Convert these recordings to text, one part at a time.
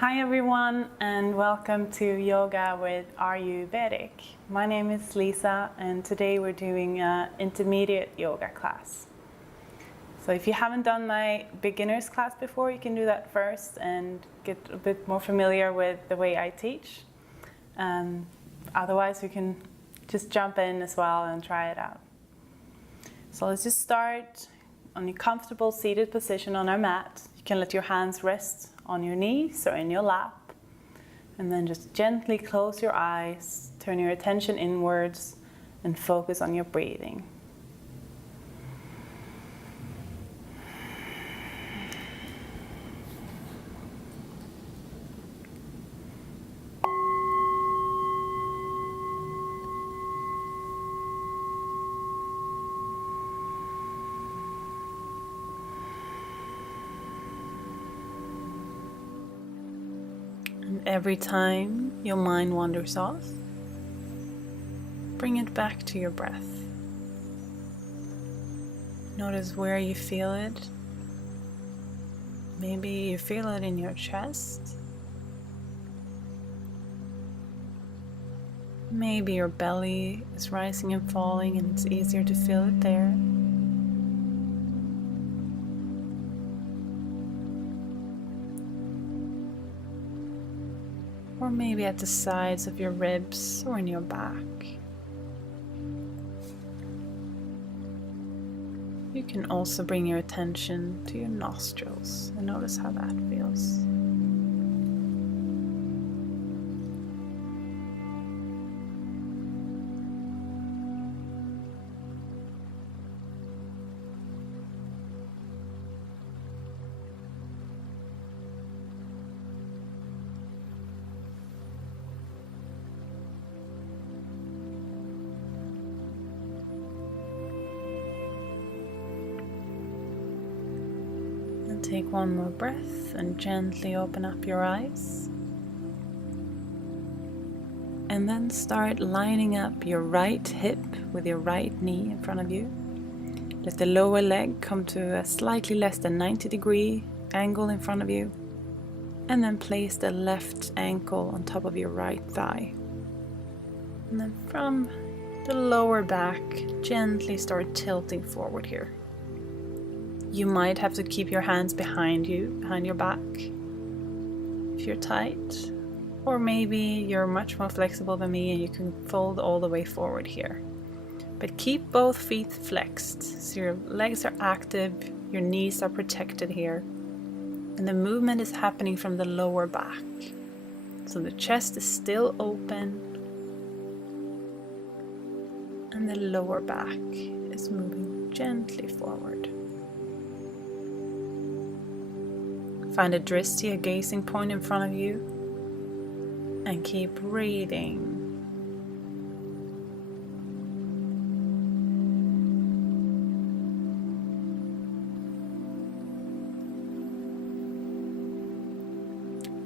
Hi everyone and welcome to Yoga with AreYouVedic. My name is Lisa and today we're doing an intermediate yoga class. So if you haven't done my beginners class before, you can do that first and get a bit more familiar with the way I teach. Otherwise you can just jump in as well and try it out. So let's just start on your comfortable seated position on our mat. You can let your hands rest on your knees or in your lap, and then just gently close your eyes, turn your attention inwards and focus on your breathing. Every time your mind wanders off, bring it back to your breath. Notice where you feel it. Maybe you feel it in your chest. Maybe your belly is rising and falling and it's easier to feel it there. Or maybe at the sides of your ribs or in your back. You can also bring your attention to your nostrils and notice how that feels. Take one more breath and gently open up your eyes. And then start lining up your right hip with your right knee in front of you. Let the lower leg come to a slightly less than 90-degree angle in front of you. And then place the left ankle on top of your right thigh. And then from the lower back, gently start tilting forward here. You might have to keep your hands behind you, behind your back, if you're tight. Or maybe you're much more flexible than me and you can fold all the way forward here. But keep both feet flexed, so your legs are active, your knees are protected here. And the movement is happening from the lower back. So the chest is still open. And the lower back is moving gently forward. Find a drishti, a gazing point in front of you, and keep breathing.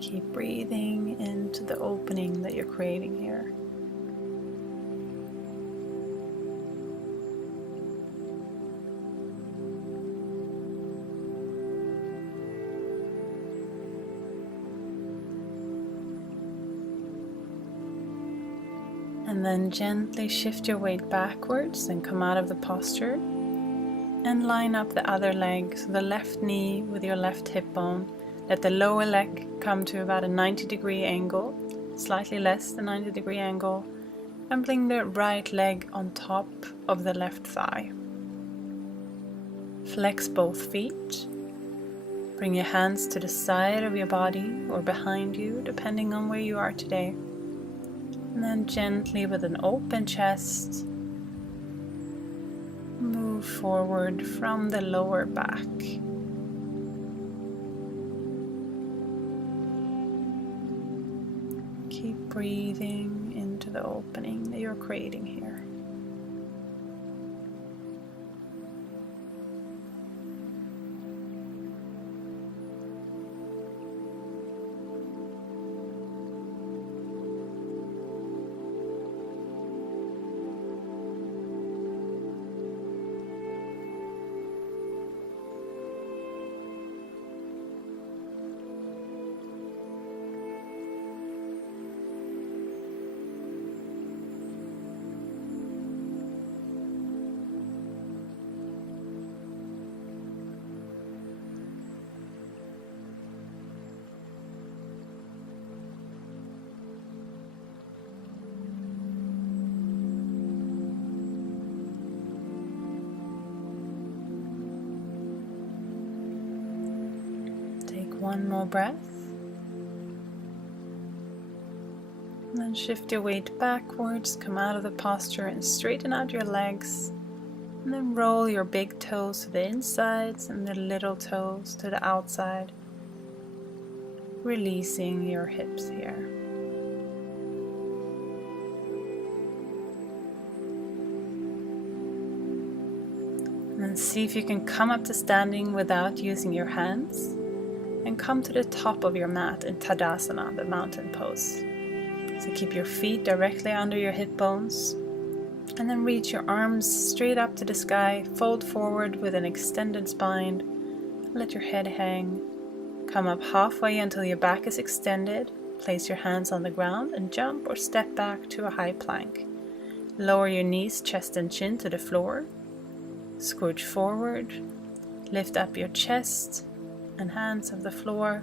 Keep breathing into the opening that you're creating here. And then gently shift your weight backwards and come out of the posture and line up the other leg, so the left knee with your left hip bone. Let the lower leg come to about a 90-degree angle, slightly less than 90-degree angle, and bring the right leg on top of the left thigh. Flex both feet. Bring your hands to the side of your body or behind you, depending on where you are today. And then gently with an open chest, move forward from the lower back. Keep breathing into the opening that you're creating here. One more breath. And then shift your weight backwards, come out of the posture and straighten out your legs. And then roll your big toes to the insides and the little toes to the outside, releasing your hips here. And then see if you can come up to standing without using your hands, and come to the top of your mat in Tadasana, the mountain pose. So keep your feet directly under your hip bones, and then reach your arms straight up to the sky, fold forward with an extended spine, let your head hang, come up halfway until your back is extended, place your hands on the ground and jump or step back to a high plank. Lower your knees, chest and chin to the floor, scooch forward, lift up your chest and hands off the floor,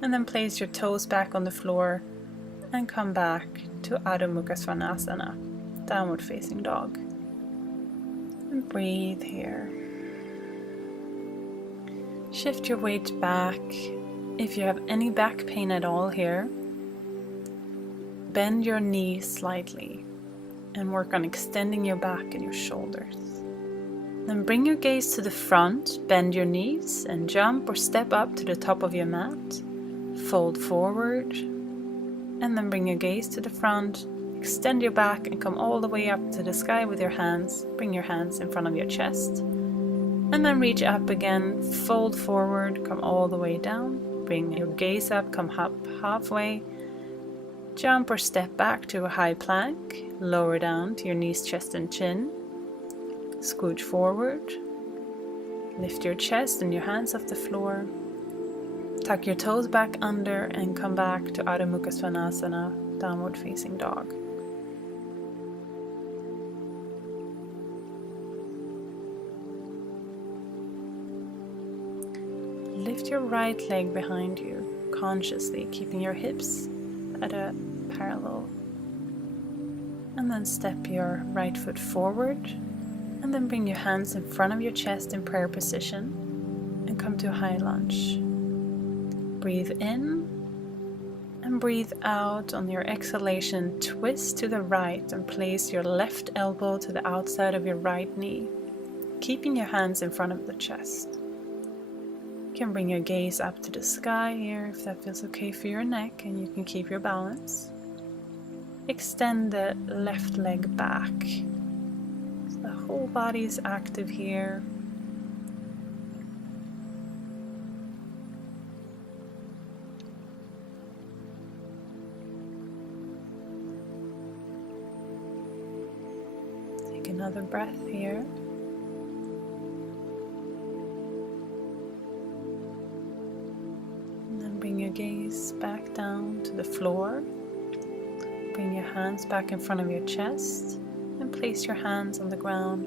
and then place your toes back on the floor and come back to Adho Mukha Svanasana, downward facing dog. And breathe here. Shift your weight back. If you have any back pain at all here, bend your knees slightly and work on extending your back and your shoulders. Then bring your gaze to the front, bend your knees and jump or step up to the top of your mat. Fold forward and then bring your gaze to the front, extend your back and come all the way up to the sky with your hands. Bring your hands in front of your chest and then reach up again, fold forward, come all the way down. Bring your gaze up, come up halfway, jump or step back to a high plank, lower down to your knees, chest and chin. Scooch forward, lift your chest and your hands off the floor, tuck your toes back under and come back to Adho Mukha Svanasana, downward facing dog. Lift your right leg behind you, consciously keeping your hips at a parallel, and then step your right foot forward. And then bring your hands in front of your chest in prayer position and come to a high lunge. Breathe in and breathe out. On your exhalation, twist to the right and place your left elbow to the outside of your right knee, keeping your hands in front of the chest. You can bring your gaze up to the sky here if that feels okay for your neck, and you can keep your balance. Extend the left leg back. The whole body is active here. Take another breath here. And then bring your gaze back down to the floor. Bring your hands back in front of your chest. And place your hands on the ground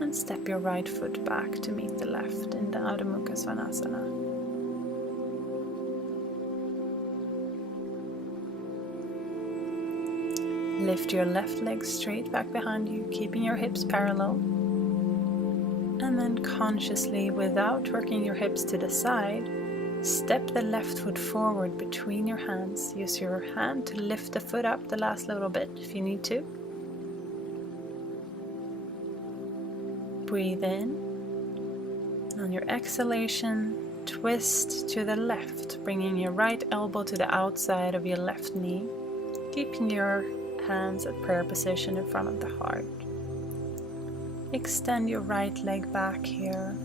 and step your right foot back to meet the left in the Adho Mukha Svanasana. Lift your left leg straight back behind you, keeping your hips parallel. And then consciously, without working your hips to the side, step the left foot forward between your hands. Use your hand to lift the foot up the last little bit if you need to. Breathe in. On your exhalation, twist to the left, bringing your right elbow to the outside of your left knee, keeping your hands at prayer position in front of the heart. Extend your right leg back here.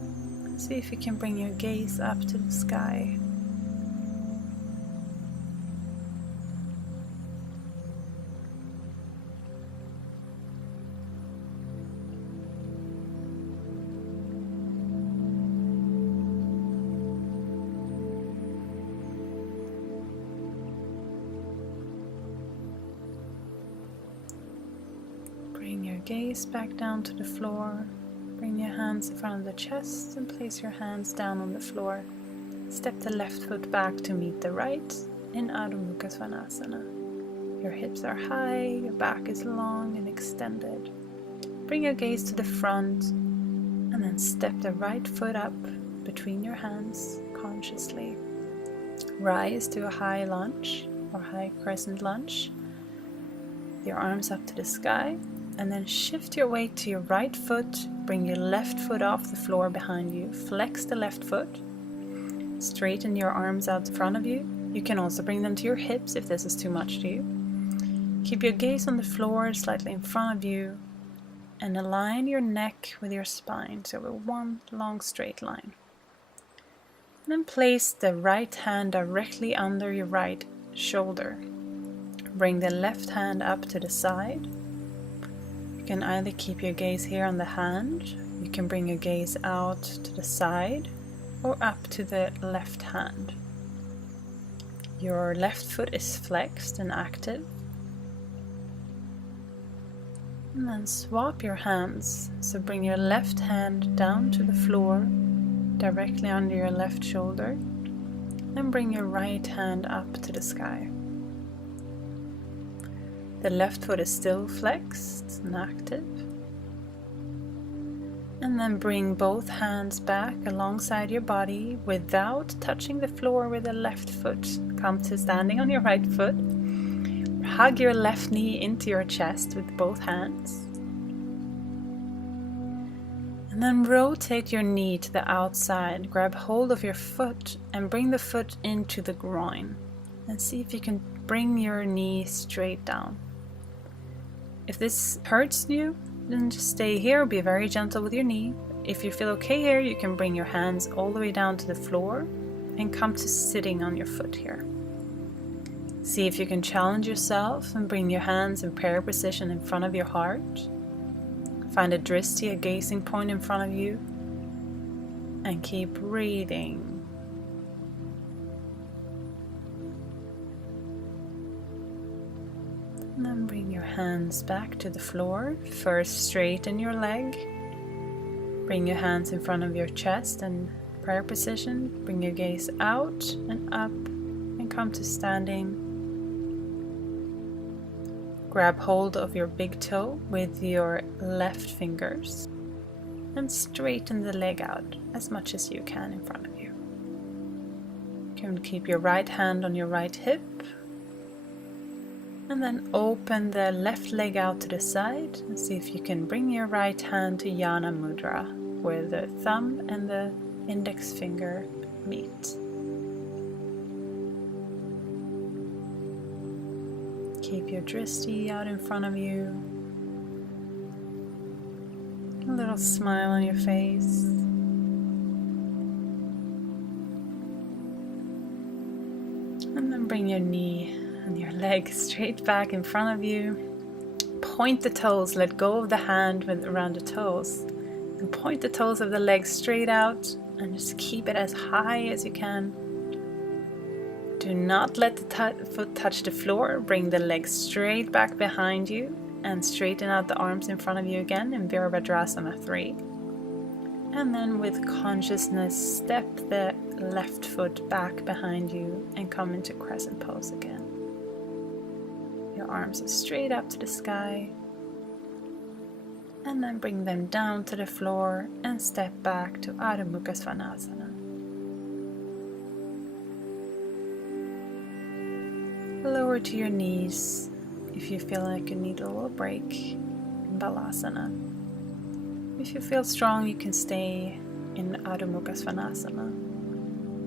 See if you can bring your gaze up to the sky. Bring your gaze back down to the floor. Bring your hands in front of the chest and place your hands down on the floor. Step the left foot back to meet the right in Adho Mukha Svanasana. Your hips are high, your back is long and extended. Bring your gaze to the front and then step the right foot up between your hands consciously. Rise to a high lunge or high crescent lunge. Your arms up to the sky, and then shift your weight to your right foot. Bring your left foot off the floor behind you. Flex the left foot. Straighten your arms out in front of you. You can also bring them to your hips if this is too much to you. Keep your gaze on the floor slightly in front of you, and align your neck with your spine, so we're one long straight line. And then place the right hand directly under your right shoulder. Bring the left hand up to the side. You can either keep your gaze here on the hand, you can bring your gaze out to the side, or up to the left hand. Your left foot is flexed and active. And then swap your hands. So bring your left hand down to the floor, directly under your left shoulder. And bring your right hand up to the sky. The left foot is still flexed and active. And then bring both hands back alongside your body without touching the floor with the left foot. Come to standing on your right foot. Hug your left knee into your chest with both hands. And then rotate your knee to the outside. Grab hold of your foot and bring the foot into the groin. And see if you can bring your knee straight down. If this hurts you, then just stay here, be very gentle with your knee. If you feel okay here, you can bring your hands all the way down to the floor and come to sitting on your foot here. See if you can challenge yourself and bring your hands in prayer position in front of your heart. Find a drishti, a gazing point in front of you, and keep breathing. And then bring your hands back to the floor. First, straighten your leg. Bring your hands in front of your chest and prayer position. Bring your gaze out and up and come to standing. Grab hold of your big toe with your left fingers and straighten the leg out as much as you can in front of you. You can keep your right hand on your right hip. And then open the left leg out to the side and see if you can bring your right hand to Yana Mudra, where the thumb and the index finger meet. Keep your drishti out in front of you. A little smile on your face. And then bring your knee and your leg straight back in front of you. Point the toes, let go of the hand around the toes. And point the toes of the leg straight out and just keep it as high as you can. Do not let the foot touch the floor. Bring the leg straight back behind you and straighten out the arms in front of you again in Virabhadrasana 3. And then with consciousness, step the left foot back behind you and come into crescent pose again. Your arms are straight up to the sky. And then bring them down to the floor and step back to Adho Mukha Svanasana. Lower to your knees if you feel like you need a little break in Balasana. If you feel strong, you can stay in Adho Mukha Svanasana,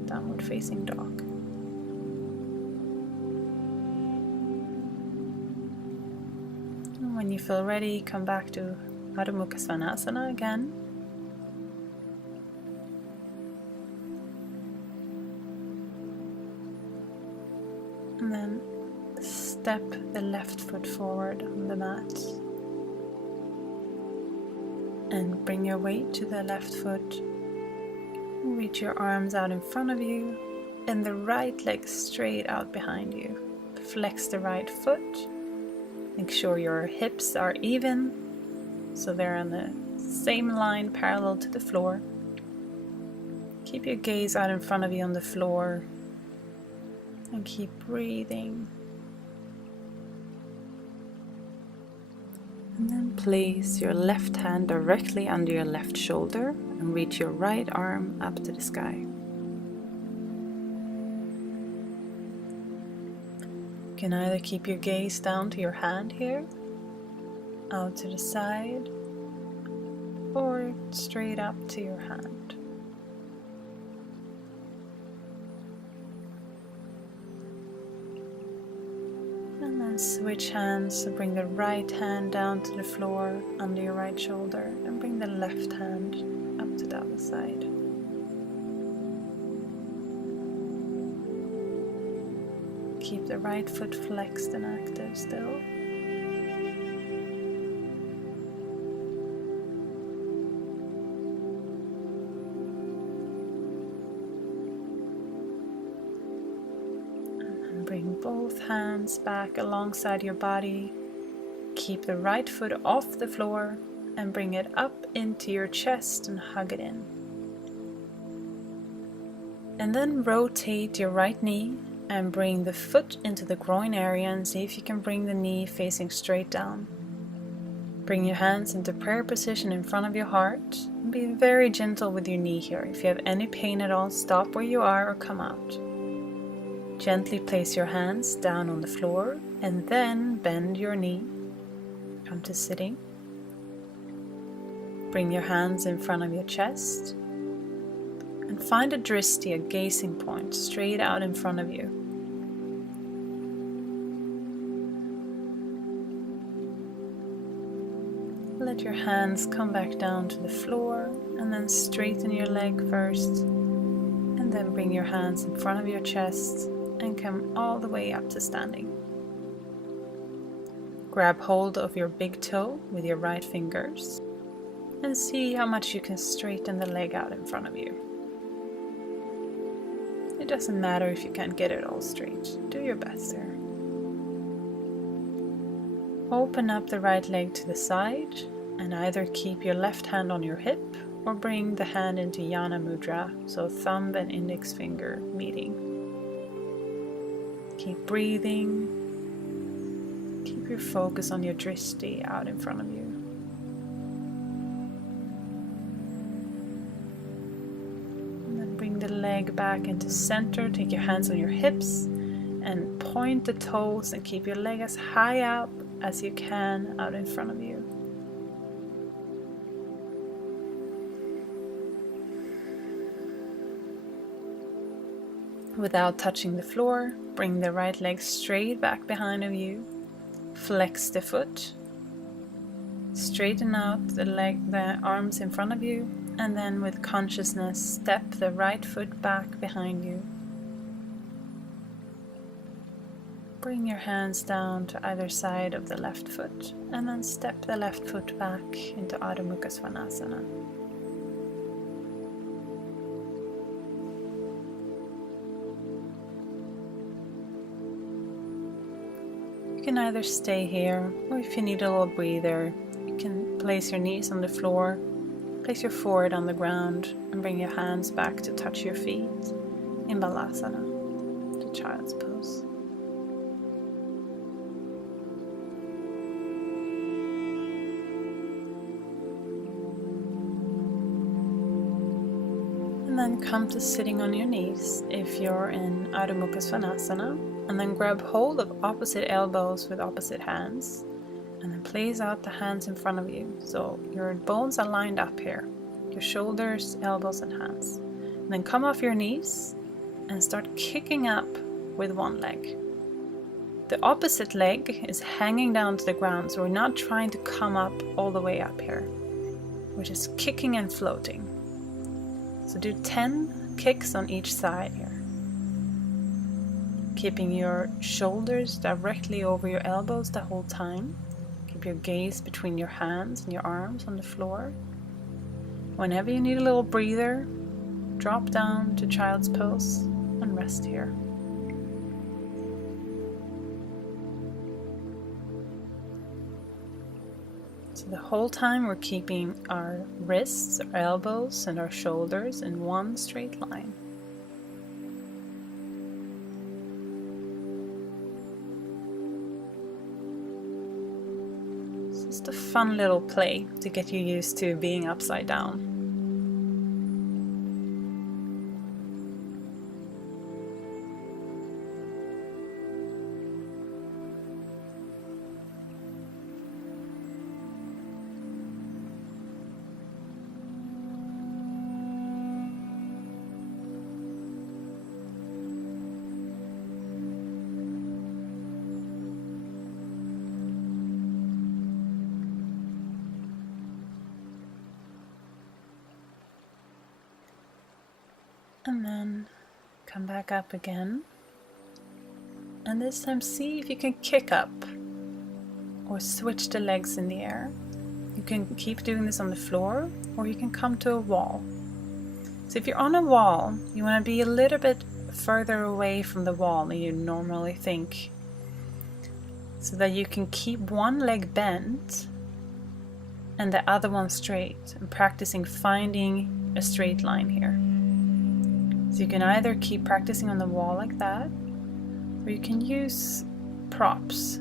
downward facing dog. And when you feel ready, come back to Adho Mukha Svanasana again. And then step the left foot forward on the mat. And bring your weight to the left foot. Reach your arms out in front of you and the right leg straight out behind you. Flex the right foot. Make sure your hips are even, so they're on the same line parallel to the floor. Keep your gaze out in front of you on the floor and keep breathing. And then place your left hand directly under your left shoulder and reach your right arm up to the sky. You can either keep your gaze down to your hand here, out to the side, or straight up to your hand. And then switch hands, so bring the right hand down to the floor under your right shoulder and bring the left hand up to the other side. Keep the right foot flexed and active still. Bring both hands back alongside your body. Keep the right foot off the floor and bring it up into your chest and hug it in. And then rotate your right knee and bring the foot into the groin area and see if you can bring the knee facing straight down. Bring your hands into prayer position in front of your heart and be very gentle with your knee here. If you have any pain at all, stop where you are or come out. Gently place your hands down on the floor and then bend your knee. Come to sitting. Bring your hands in front of your chest and find a dristi, a gazing point, straight out in front of you. Let your hands come back down to the floor and then straighten your leg first, and then bring your hands in front of your chest and come all the way up to standing. Grab hold of your big toe with your right fingers and see how much you can straighten the leg out in front of you. It doesn't matter if you can't get it all straight. Do your best there. Open up the right leg to the side and either keep your left hand on your hip or bring the hand into Yana Mudra, so thumb and index finger meeting. Keep breathing. Keep your focus on your dristi out in front of you. And then bring the leg back into center. Take your hands on your hips and point the toes and keep your leg as high up as you can out in front of you. Without touching the floor, bring the right leg straight back behind of you. Flex the foot. Straighten out the arms in front of you, and then with consciousness, step the right foot back behind you. Bring your hands down to either side of the left foot, and then step the left foot back into Adho Mukha Svanasana. You can either stay here, or if you need a little breather, you can place your knees on the floor, place your forehead on the ground, and bring your hands back to touch your feet in Balasana, to Child's Pose. And then come to sitting on your knees if you're in Adho Mukha Svanasana. And then grab hold of opposite elbows with opposite hands. And then place out the hands in front of you. So your bones are lined up here. Your shoulders, elbows, and hands. And then come off your knees and start kicking up with one leg. The opposite leg is hanging down to the ground. So we're not trying to come up all the way up here. We're just kicking and floating. So do 10 kicks on each side here. Keeping your shoulders directly over your elbows the whole time. Keep your gaze between your hands and your arms on the floor. Whenever you need a little breather, drop down to Child's Pose and rest here. So the whole time we're keeping our wrists, our elbows, and our shoulders in one straight line. Just a fun little play to get you used to being upside down. Come back up again. And this time see if you can kick up or switch the legs in the air. You can keep doing this on the floor, or you can come to a wall. So if you're on a wall, you want to be a little bit further away from the wall than you normally think, so that you can keep one leg bent and the other one straight, and practicing finding a straight line here. So you can either keep practicing on the wall like that, or you can use props.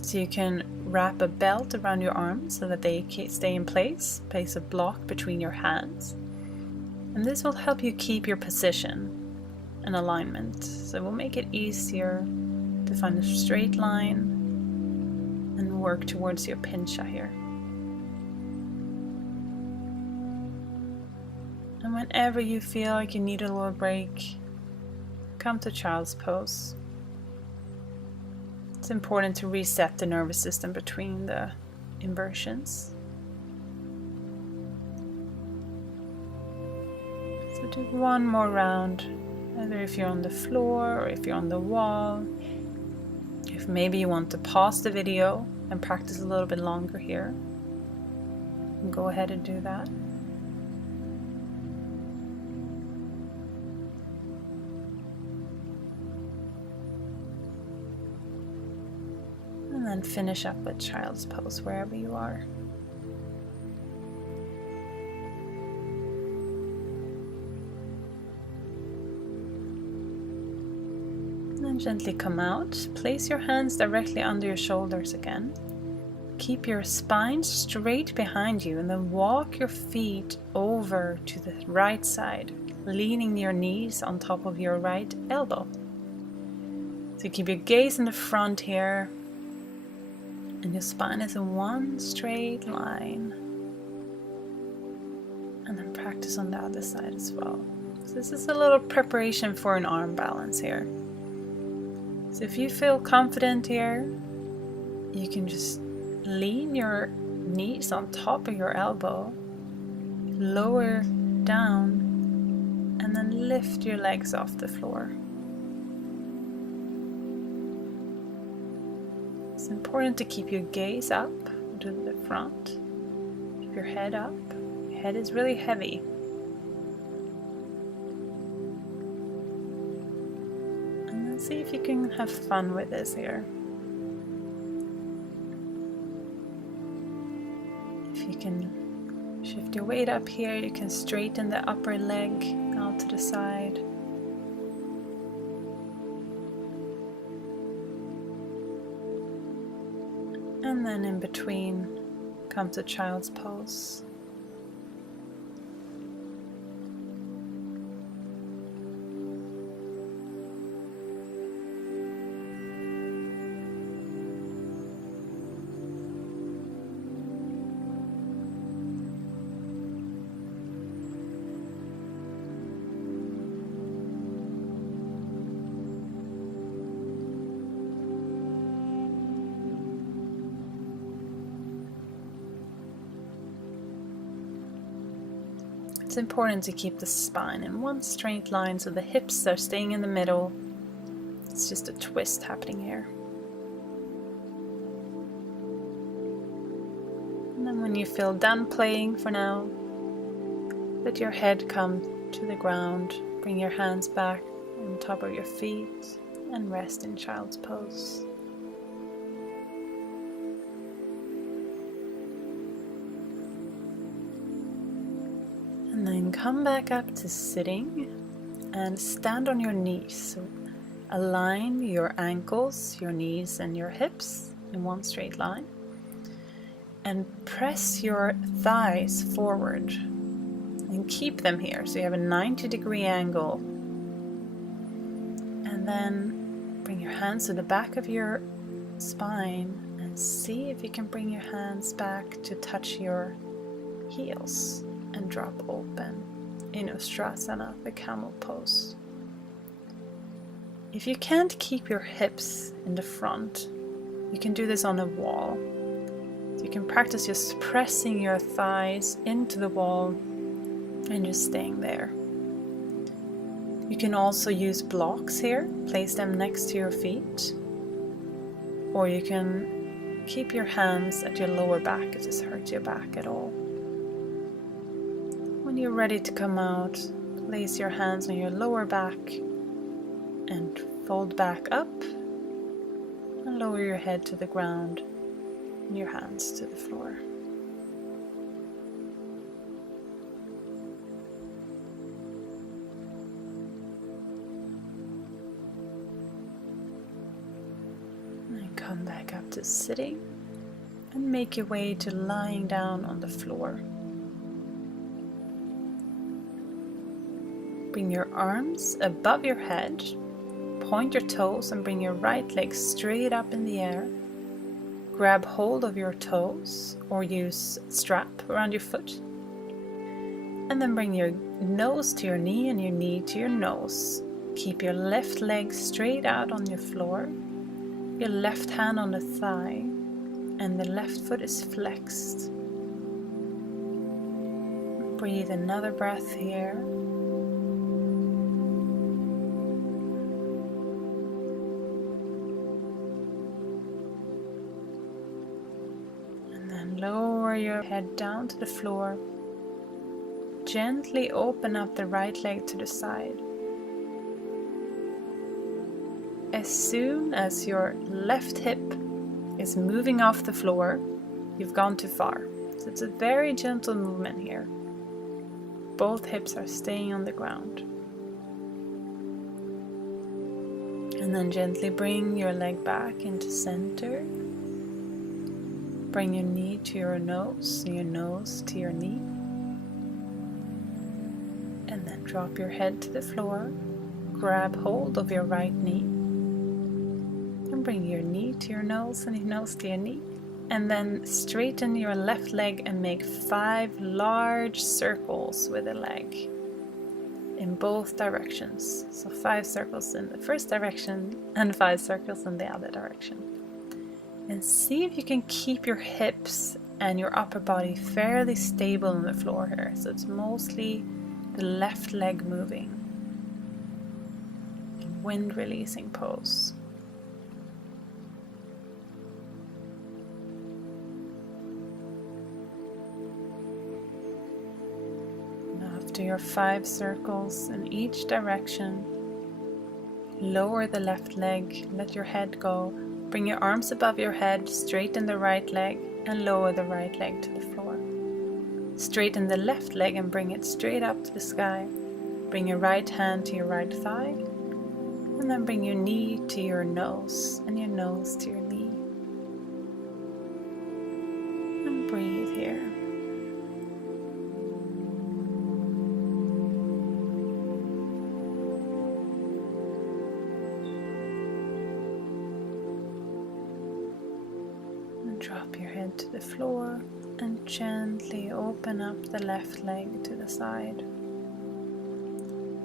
So you can wrap a belt around your arms so that they stay in place a block between your hands. And this will help you keep your position and alignment. So it will make it easier to find a straight line and work towards your pincha here. And whenever you feel like you need a little break, come to child's pose. It's important to reset the nervous system between the inversions. So do one more round, either if you're on the floor or if you're on the wall. If maybe you want to pause the video and practice a little bit longer here, go ahead and do that. And then finish up with child's pose wherever you are. And then gently come out. Place your hands directly under your shoulders again. Keep your spine straight behind you, and then walk your feet over to the right side, leaning your knees on top of your right elbow. So keep your gaze in the front here, and your spine is in one straight line. And then practice on the other side as well. So this is a little preparation for an arm balance here. So if you feel confident here, you can just lean your knees on top of your elbow, lower down, and then lift your legs off the floor. It's important to keep your gaze up to the front. Keep your head up. Your head is really heavy. And then see if you can have fun with this here. If you can shift your weight up here, you can straighten the upper leg out to the side. And then in between, come to child's pose. It's important to keep the spine in one straight line so the hips are staying in the middle. It's just a twist happening here. And then when you feel done playing for now, let your head come to the ground. Bring your hands back on top of your feet and rest in child's pose. And then come back up to sitting and stand on your knees. So align your ankles, your knees and your hips in one straight line. And press your thighs forward and keep them here. So you have a 90-degree angle. And then bring your hands to the back of your spine and see if you can bring your hands back to touch your heels. And drop open in Ustrasana, the camel pose. If you can't keep your hips in the front, you can do this on a wall. So you can practice just pressing your thighs into the wall and just staying there. You can also use blocks here, place them next to your feet, or you can keep your hands at your lower back if this hurts your back at all. When you're ready to come out, place your hands on your lower back and fold back up and lower your head to the ground and your hands to the floor. And come back up to sitting and make your way to lying down on the floor. Bring your arms above your head, point your toes and bring your right leg straight up in the air. Grab hold of your toes or use a strap around your foot. And then bring your nose to your knee and your knee to your nose. Keep your left leg straight out on your floor, your left hand on the thigh, and the left foot is flexed. Breathe another breath here. Lower your head down to the floor. Gently open up the right leg to the side. As soon as your left hip is moving off the floor, you've gone too far. So it's a very gentle movement here. Both hips are staying on the ground. And then gently bring your leg back into center. Bring your knee to your nose to your knee. And then drop your head to the floor. Grab hold of your right knee. And bring your knee to your nose and your nose to your knee. And then straighten your left leg and make 5 large circles with the leg in both directions. So 5 circles in the first direction and 5 circles in the other direction. And see if you can keep your hips and your upper body fairly stable on the floor here. So it's mostly the left leg moving. Wind releasing pose. And after your 5 circles in each direction, lower the left leg, let your head go. Bring your arms above your head, straighten the right leg and lower the right leg to the floor. Straighten the left leg and bring it straight up to the sky. Bring your right hand to your right thigh and then bring your knee to your nose and your nose to your knee. And breathe here. Drop your head to the floor and gently open up the left leg to the side.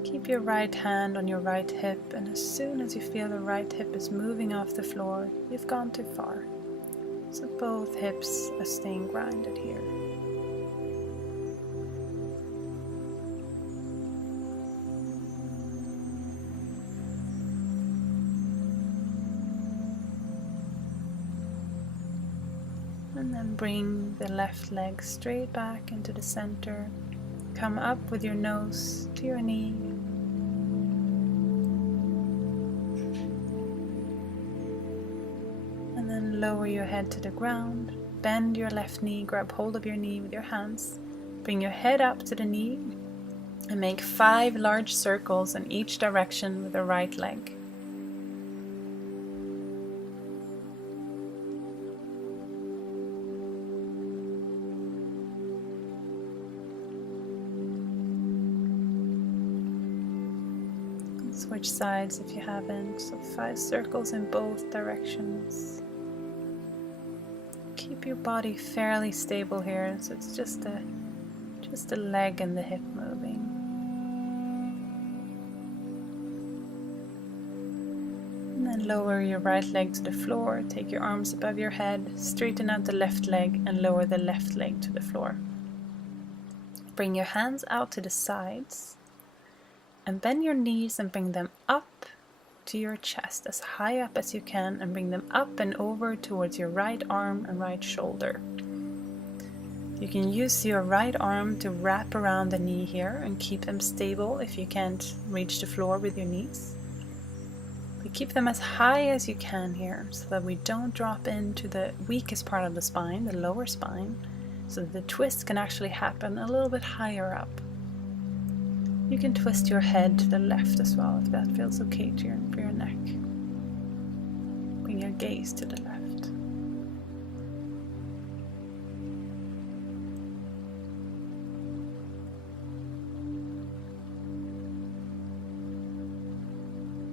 Keep your right hand on your right hip, and as soon as you feel the right hip is moving off the floor, you've gone too far. So both hips are staying grounded here. And then bring the left leg straight back into the center. Come up with your nose to your knee. And then lower your head to the ground. Bend your left knee, grab hold of your knee with your hands. Bring your head up to the knee and make 5 large circles in each direction with the right leg. Switch sides if you haven't, so 5 circles in both directions. Keep your body fairly stable here, so it's just the leg and the hip moving. And then lower your right leg to the floor, take your arms above your head, straighten out the left leg and lower the left leg to the floor. Bring your hands out to the sides. And bend your knees and bring them up to your chest, as high up as you can, and bring them up and over towards your right arm and right shoulder. You can use your right arm to wrap around the knee here and keep them stable if you can't reach the floor with your knees. But keep them as high as you can here so that we don't drop into the weakest part of the spine, the lower spine, so that the twist can actually happen a little bit higher up. You can twist your head to the left as well if that feels okay for your neck. Bring your gaze to the left.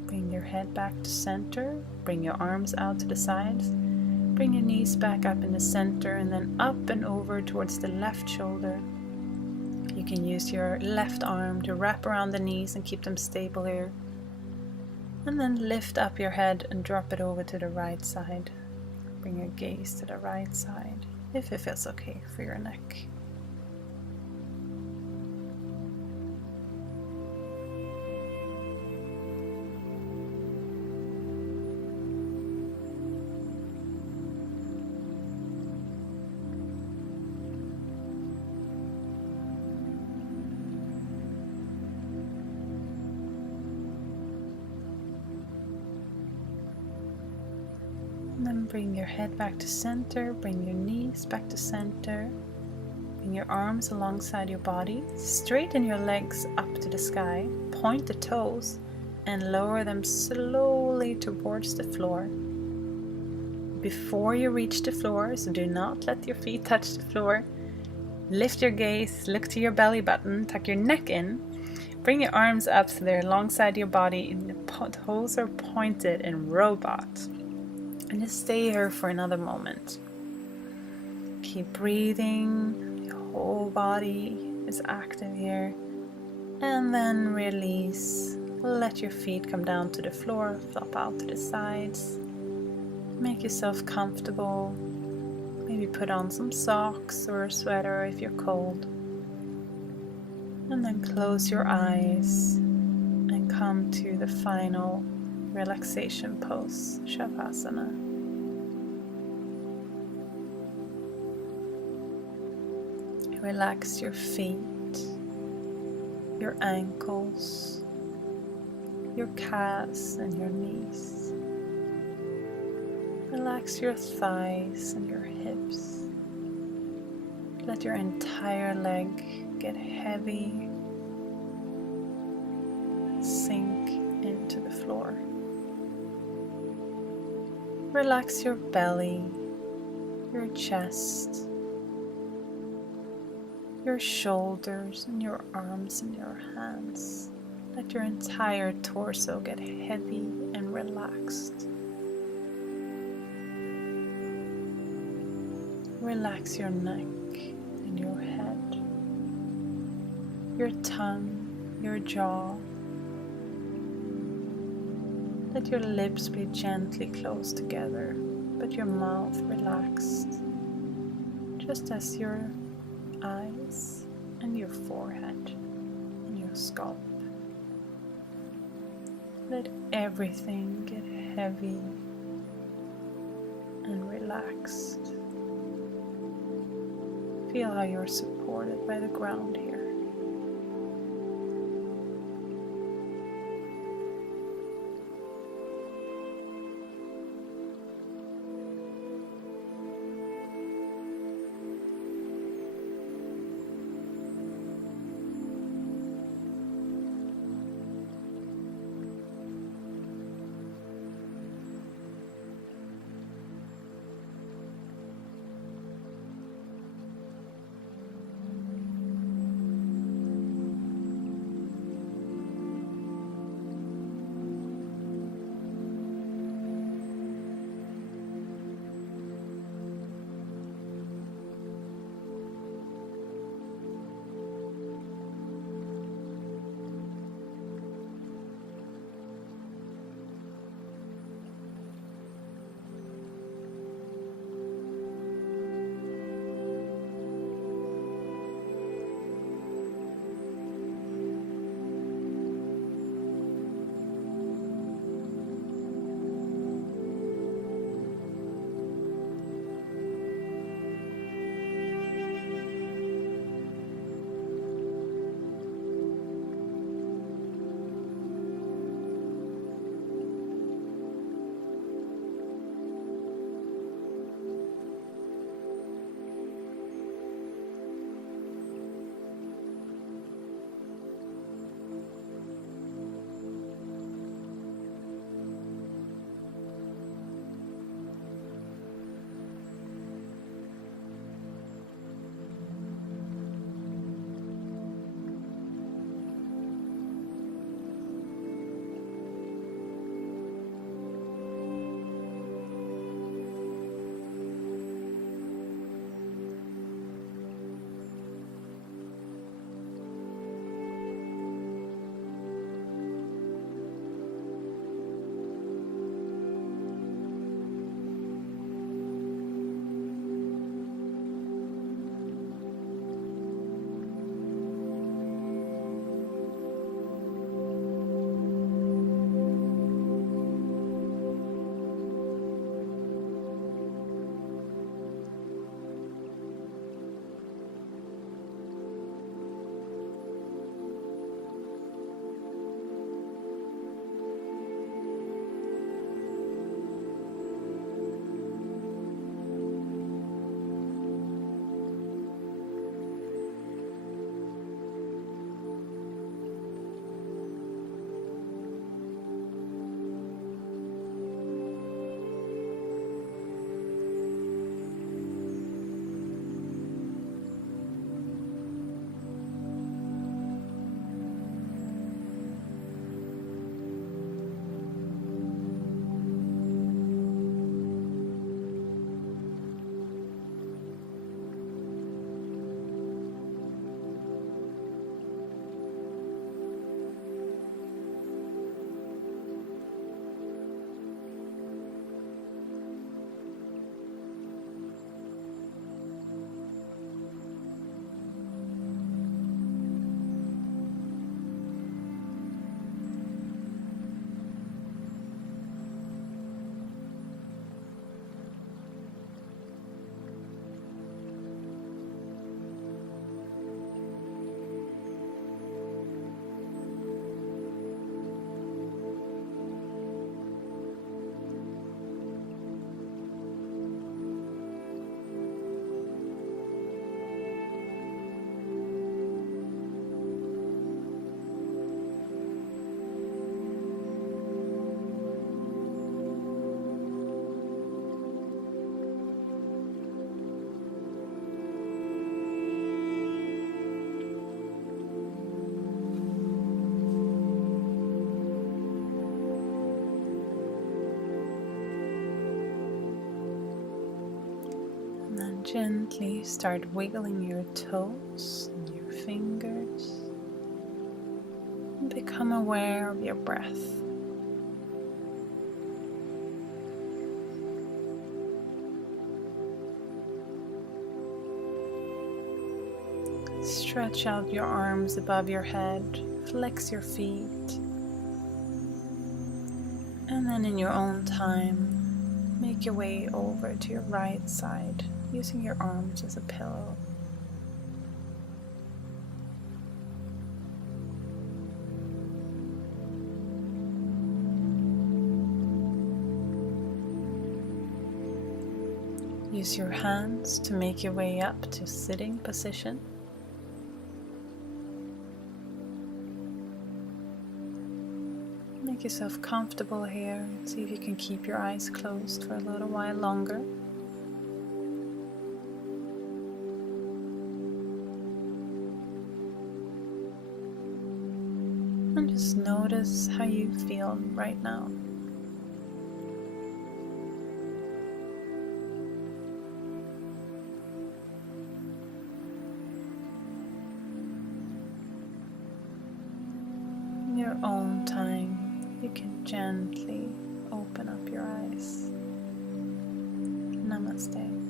Bring your head back to center. Bring your arms out to the sides. Bring your knees back up in the center and then up and over towards the left shoulder. You can use your left arm to wrap around the knees and keep them stable here. And then lift up your head and drop it over to the right side. Bring your gaze to the right side, if it feels okay for your neck. And then bring your head back to center, bring your knees back to center, bring your arms alongside your body, straighten your legs up to the sky, point the toes, and lower them slowly towards the floor. Before you reach the floor, so do not let your feet touch the floor, lift your gaze, look to your belly button, tuck your neck in, bring your arms up so they're alongside your body, and the toes are pointed in robot. And just stay here for another moment. Keep breathing, your whole body is active here. And then release. Let your feet come down to the floor, flop out to the sides. Make yourself comfortable. Maybe put on some socks or a sweater if you're cold. And then close your eyes and come to the final relaxation pose, Savasana. Relax your feet, your ankles, your calves and your knees. Relax your thighs and your hips. Let your entire leg get heavy, sink into the floor. Relax your belly, your chest, your shoulders and your arms and your hands. Let your entire torso get heavy and relaxed. Relax your neck and your head, your tongue, your jaw. Let your lips be gently closed together, but your mouth relaxed, just as your eyes and your forehead and your scalp. Let everything get heavy and relaxed. Feel how you're supported by the ground here. Gently start wiggling your toes and your fingers and become aware of your breath. Stretch out your arms above your head, flex your feet, and then in your own time, make your way over to your right side, using your arms as a pillow. Use your hands to make your way up to sitting position. Make yourself comfortable here. See if you can keep your eyes closed for a little while longer. And just notice how you feel right now. In your own time, you can gently open up your eyes. Namaste.